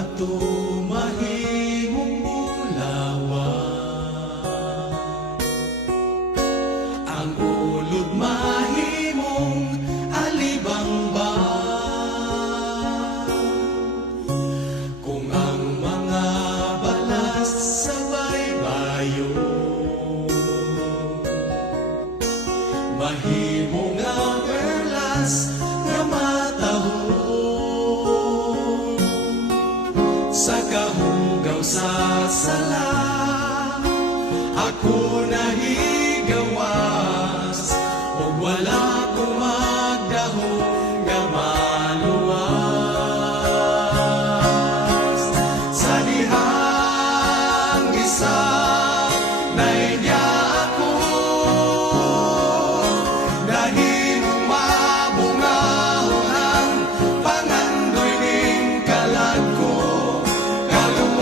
bato mahimong bulawan, ang ulod mahimong alibangban. Kung ang mga balas sa baybayon mahimo nga perlas nga matahon, sa kahugaw sa sala ako nahigawas, o wala ko magdahong nga maluwas. Sa dihang gisa nainya ako, nahimong mabungahon ang pangandoy ning kalag ko. Kaluwasan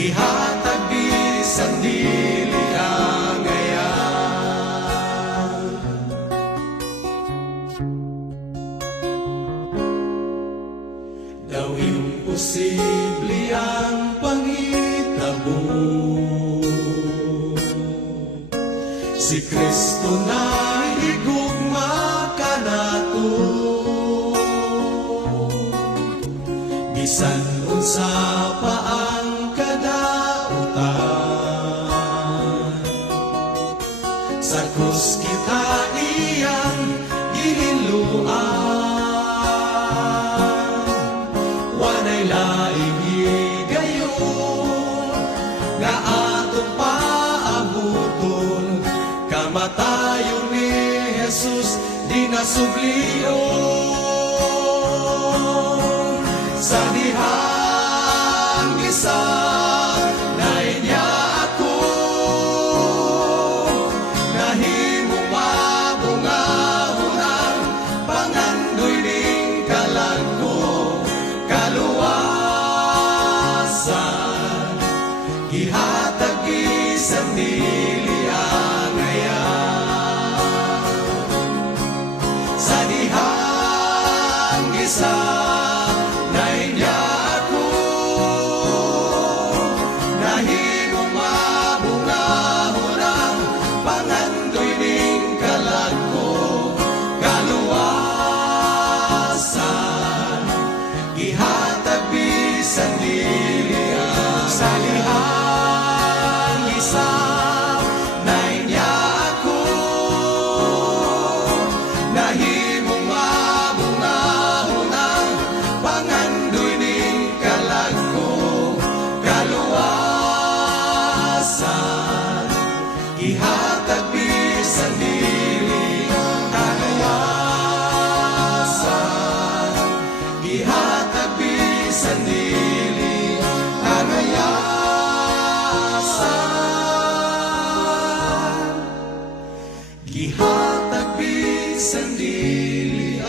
ihatag bisan dili angayan. Daw imposible ang panghitabo, si Kristo na higugma kanato. Bisan unsa pa ang kadautan, sa krus kita iyang gihinluan. Wanay laing higayon nga atong paabuton, kamatayon ni Jesus di nasuglion. Sa dihang gisa nainya ako, nahimong mabungahon ang pangandoy ning kalag ko. Kaluwasan ihatag bisan dili angayan. Sa dihang gisa nainya ako, nahimong mabungahon ang pangandoy ning kalag ko. Kaluwasan ihatag bisan dili angayan. Sa dihang gisa nainya ako, nahimong mabungahon ang pangandoy ning kalag ko. Kaluwasan ihatag bisan dili. Kaluwasan ihatag bisan dili. Kanayasan ihatag bisan dili.